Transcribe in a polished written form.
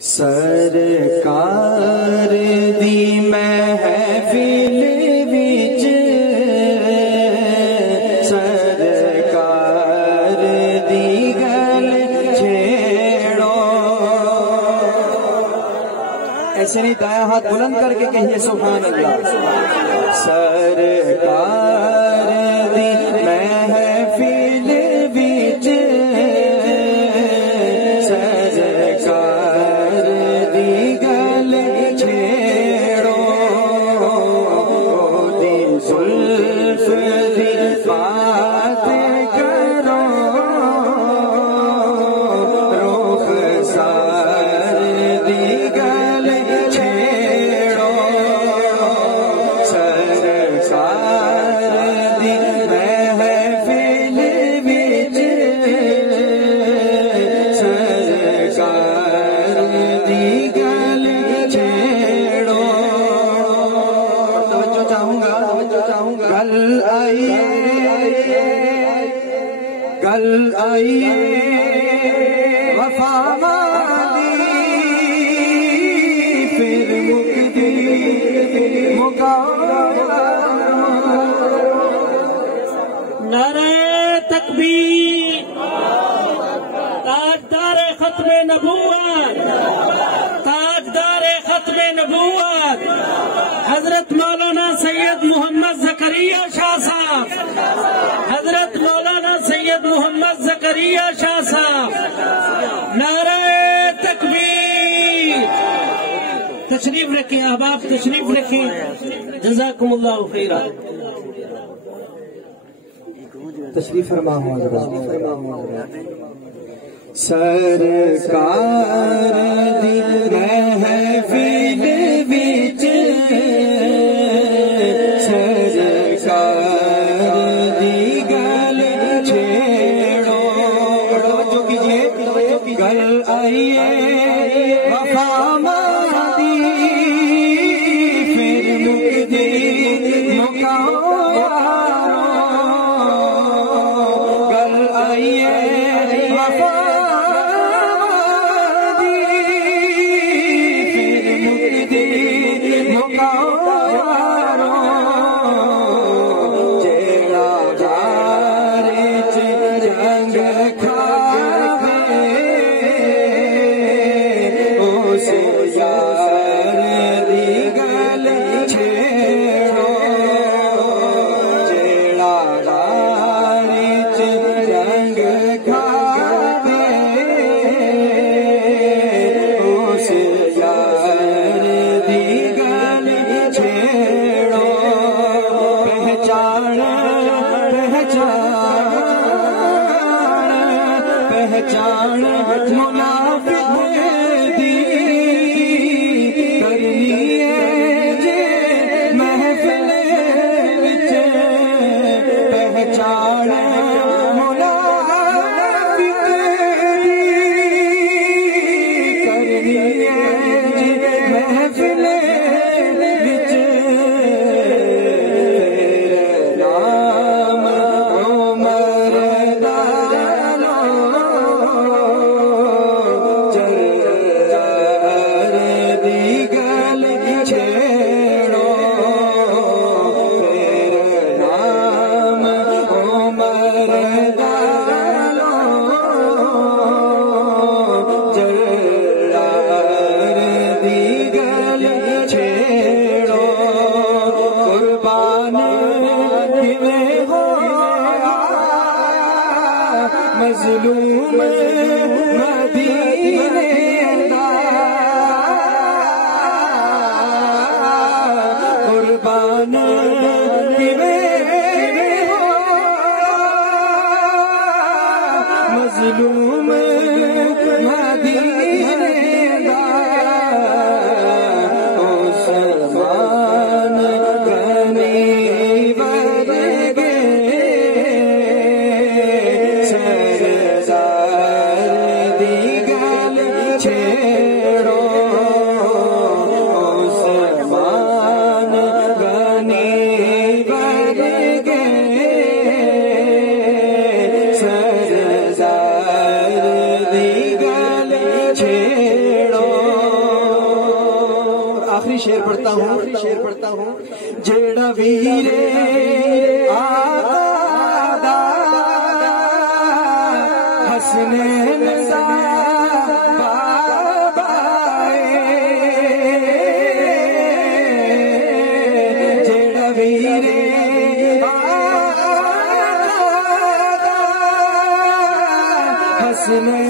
سرکار دی محفل وچ سرکار دی گل چھیڑو. ایسے نہیں دائیں ہاتھ بلند کر کے کہیے سبحان اللہ. سرکار دی محفل وچ سرکار دی گل چھیڑو. دی زلف دی بات کرو. رخ سار دی گل چھیڑو. سرکار دی محفل وچ سرکار دی گل چھیڑو. توجہ چاہوں گا گل آئیے وفا والی پھر مکتی نعرہ تکبیر، تاجدار ختم نبوت، تاجدار ختم نبوت حضرت مولانا سید محمد زکریا شاہ صاحب، حضرت مولانا سید محمد زکریا شاہ صاحب. نعرہ تکبیر. تشریف رکھیں احباب، تشریف رکھیں. جزاکم اللہ خیرا. تشریف فرما ہوا. سرکار دی محفل وچ سرکار دی گل چھیڑو. توجہ کیجیے. گل آئیے وفا والی پھر مکتی گل آئیے وفا والی پھر مکتی جیڑا جار جنگ کھا اس یار دی گل چھیڑو. جیڑا جار جنگ کھا اس یار دی گل چھیڑو. پہچان پہچان منافق دی کرنی ہے جے محفل وچ. پہچان منافق دی کرنی ہے جے محفل وچ. نام عمر دا لو سرکار دی گل چھیڑو. نام عمر دا لو سرکار دی گل چھیڑو. قربان کیویں ہویا مظلوم مدینے دا. قربان کیویں ہویا مظلوم مدینے دا. عثمان غنی ورگے سرکار دی گل چھیڑو. عثمان غنی ورگے سرکار دی گل چھیڑو. آخری شعر پڑھتا ہوں جیڑا ویرے آقا دا حسنین دا بابا جیڑا ویرے آقا دا حسنین